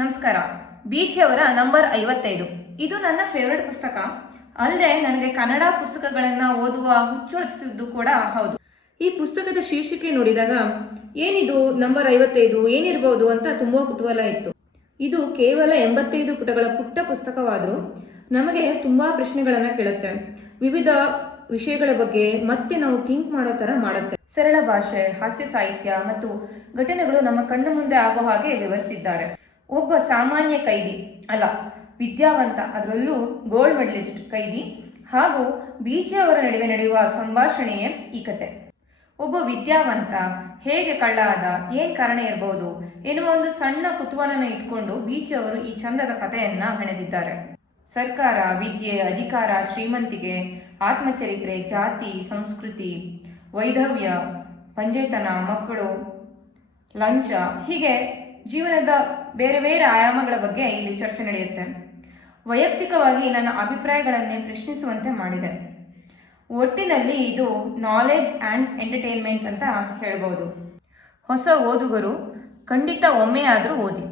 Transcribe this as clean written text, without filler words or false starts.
ನಮಸ್ಕಾರ. ಬೀಚಿ ಅವರ ನಂಬರ್ 55 ಇದು ನನ್ನ ಫೇವರೆಟ್ ಪುಸ್ತಕ. ಅಲ್ಲದೆ ನನಗೆ ಕನ್ನಡ ಪುಸ್ತಕಗಳನ್ನ ಓದುವ ಹುಚ್ಚು ಕೂಡ ಹೌದು. ಈ ಪುಸ್ತಕದ ಶೀರ್ಷಿಕೆ ನೋಡಿದಾಗ ಏನಿದು ನಂಬರ್ 55 ಏನಿರಬಹುದು ಅಂತ ತುಂಬಾ ಕುತೂಹಲ ಇತ್ತು. ಇದು ಕೇವಲ 85 ಪುಟಗಳ ಪುಟ್ಟ ಪುಸ್ತಕವಾದರೂ ನಮಗೆ ತುಂಬಾ ಪ್ರಶ್ನೆಗಳನ್ನ ಕೇಳುತ್ತೆ. ವಿವಿಧ ವಿಷಯಗಳ ಬಗ್ಗೆ ಮತ್ತೆ ನಾವು ಥಿಂಕ್ ಮಾಡೋ ತರ ಮಾಡುತ್ತೆ. ಸರಳ ಭಾಷೆ, ಹಾಸ್ಯ ಸಾಹಿತ್ಯ ಮತ್ತು ಘಟನೆಗಳು ನಮ್ಮ ಕಣ್ಣು ಮುಂದೆ ಆಗೋ ಹಾಗೆ ವಿವರಿಸಿದ್ದಾರೆ. ಒಬ್ಬ ಸಾಮಾನ್ಯ ಕೈದಿ ಅಲ್ಲ, ವಿದ್ಯಾವಂತ, ಅದರಲ್ಲೂ ಗೋಲ್ಡ್ ಮೆಡಲಿಸ್ಟ್ ಕೈದಿ ಹಾಗೂ ಬೀಚಿ ಅವರ ನಡುವೆ ನಡೆಯುವ ಸಂಭಾಷಣೆಯೇ ಈ ಕತೆ. ಒಬ್ಬ ವಿದ್ಯಾವಂತ ಹೇಗೆ ಕಳ್ಳ ಆದ, ಏನ್ ಕಾರಣ ಇರಬಹುದು ಎನ್ನುವ ಒಂದು ಸಣ್ಣ ಕುತೂಹಲನ ಇಟ್ಕೊಂಡು ಬೀಚಿ ಅವರು ಈ ಚಂದದ ಕಥೆಯನ್ನ ಹೆಣೆದಿದ್ದಾರೆ. ಸರ್ಕಾರ, ವಿದ್ಯೆ, ಅಧಿಕಾರ, ಶ್ರೀಮಂತಿಗೆ, ಆತ್ಮಚರಿತ್ರೆ, ಜಾತಿ, ಸಂಸ್ಕೃತಿ, ವೈಧವ್ಯ, ಪಂಜೇತನ, ಮಕ್ಕಳು, ಲಂಚ, ಹೀಗೆ ಜೀವನದ ಬೇರೆ ಬೇರೆ ಆಯಾಮಗಳ ಬಗ್ಗೆ ಇಲ್ಲಿ ಚರ್ಚೆ ನಡೆಯುತ್ತೆ. ವೈಯಕ್ತಿಕವಾಗಿ ನನ್ನ ಅಭಿಪ್ರಾಯಗಳನ್ನೇ ಪ್ರಶ್ನಿಸುವಂತೆ ಮಾಡಿದೆ. ಒಟ್ಟಿನಲ್ಲಿ ಇದು ನಾಲೆಜ್ ಆ್ಯಂಡ್ ಎಂಟರ್ಟೈನ್ಮೆಂಟ್ ಅಂತ ಹೇಳ್ಬೋದು. ಹೊಸ ಓದುಗರು ಖಂಡಿತ ಒಮ್ಮೆಯಾದರೂ ಓದಿ.